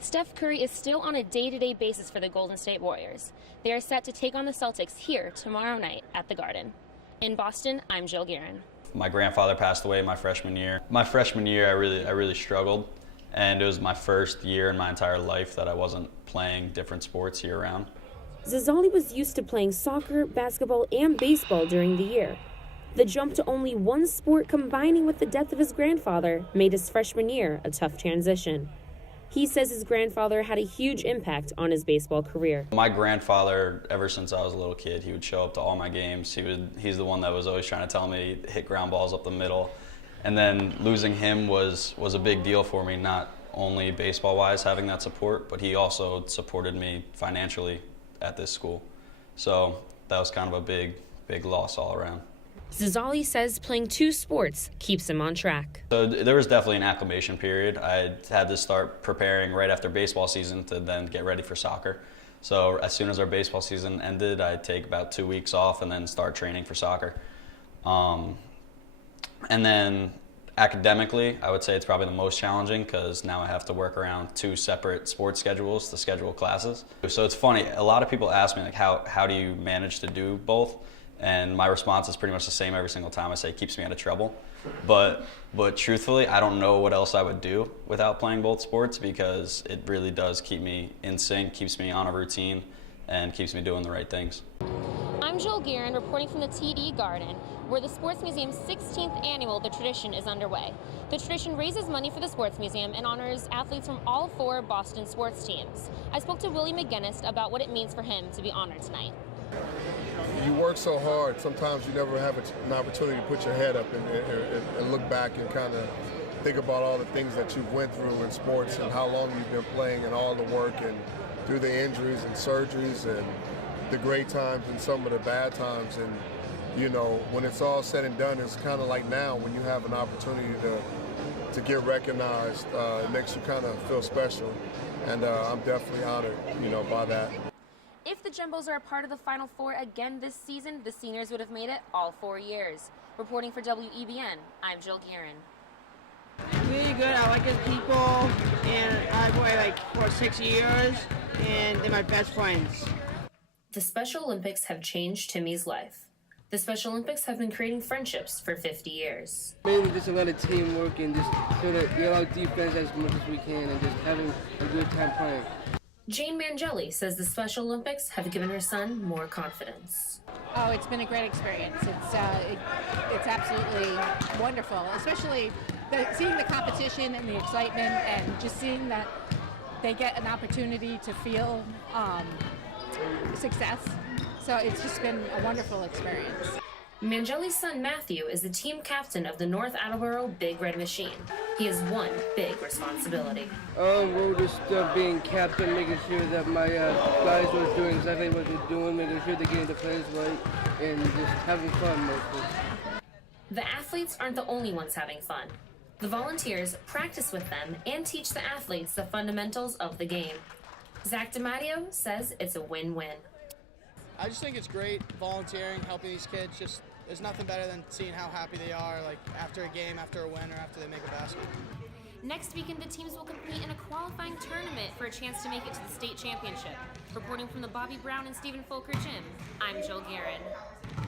Steph Curry is still on a day-to-day basis for the Golden State Warriors. They are set to take on the Celtics here tomorrow night at the Garden. In Boston, I'm Jill Gearin. My grandfather passed away my freshman year. My freshman year, I really struggled, and it was my first year in my entire life that I wasn't playing different sports year-round. Zazzali was used to playing soccer, basketball, and baseball during the year. The jump to only one sport combining with the death of his grandfather made his freshman year a tough transition. He says his grandfather had a huge impact on his baseball career. My grandfather, ever since I was a little kid, he would show up to all my games. He's the one that was always trying to tell me to hit ground balls up the middle. And then losing him was a big deal for me, not only baseball-wise having that support, but he also supported me financially at this school. So that was kind of a big loss all around. Zazzali says playing two sports keeps him on track. So there was definitely an acclimation period. I had to start preparing right after baseball season to then get ready for soccer. So as soon as our baseball season ended, I'd take about 2 weeks off and then start training for soccer. And then academically, I would say it's probably the most challenging because now I have to work around two separate sports schedules to schedule classes. So it's funny, a lot of people ask me like, how do you manage to do both? And my response is pretty much the same every single time. I say it keeps me out of trouble. But truthfully, I don't know what else I would do without playing both sports because it really does keep me in sync, keeps me on a routine, and keeps me doing the right things. I'm Jill Gearin reporting from the TD Garden, where the Sports Museum's 16th annual The Tradition is underway. The Tradition raises money for the Sports Museum and honors athletes from all 4 Boston sports teams. I spoke to Willie McGinnis about what it means for him to be honored tonight. You work so hard, sometimes you never have an opportunity to put your head up and look back and kind of think about all the things that you've went through in sports and how long you've been playing and all the work and through the injuries and surgeries and the great times and some of the bad times. And, you know, when it's all said and done, it's kind of like now when you have an opportunity to get recognized, it makes you kind of feel special. And I'm definitely honored, you know, by that. If the Jumbos are a part of the Final Four again this season, the seniors would have made it all 4 years. Reporting for WEBN, I'm Jill Gearin. Really good. I like his people, and I played like for 6 years, and they're my best friends. The Special Olympics have changed Timmy's life. The Special Olympics have been creating friendships for 50 years. Mainly just a lot of teamwork and just so that get our defense as much as we can and just having a good time playing. Jane Mangelli says the Special Olympics have given her son more confidence. Oh, it's been a great experience. It's absolutely wonderful, especially seeing the competition and the excitement and just seeing that they get an opportunity to feel success. So it's just been a wonderful experience. Mangelli's son Matthew is the team captain of the North Attleboro Big Red Machine. He has one big responsibility. Well, just being captain, making sure that my guys are doing exactly what they're doing, making sure they're getting the plays right, and just having fun mostly. The athletes aren't the only ones having fun. The volunteers practice with them and teach the athletes the fundamentals of the game. Zach DiMatteo says it's a win-win. I just think it's great volunteering, helping these kids. Just there's nothing better than seeing how happy they are, like after a game, after a win, or after they make a basket. Next weekend, the teams will compete in a qualifying tournament for a chance to make it to the state championship. Reporting from the Bobby Brown and Stephen Folker Gym, I'm Jill Gearin.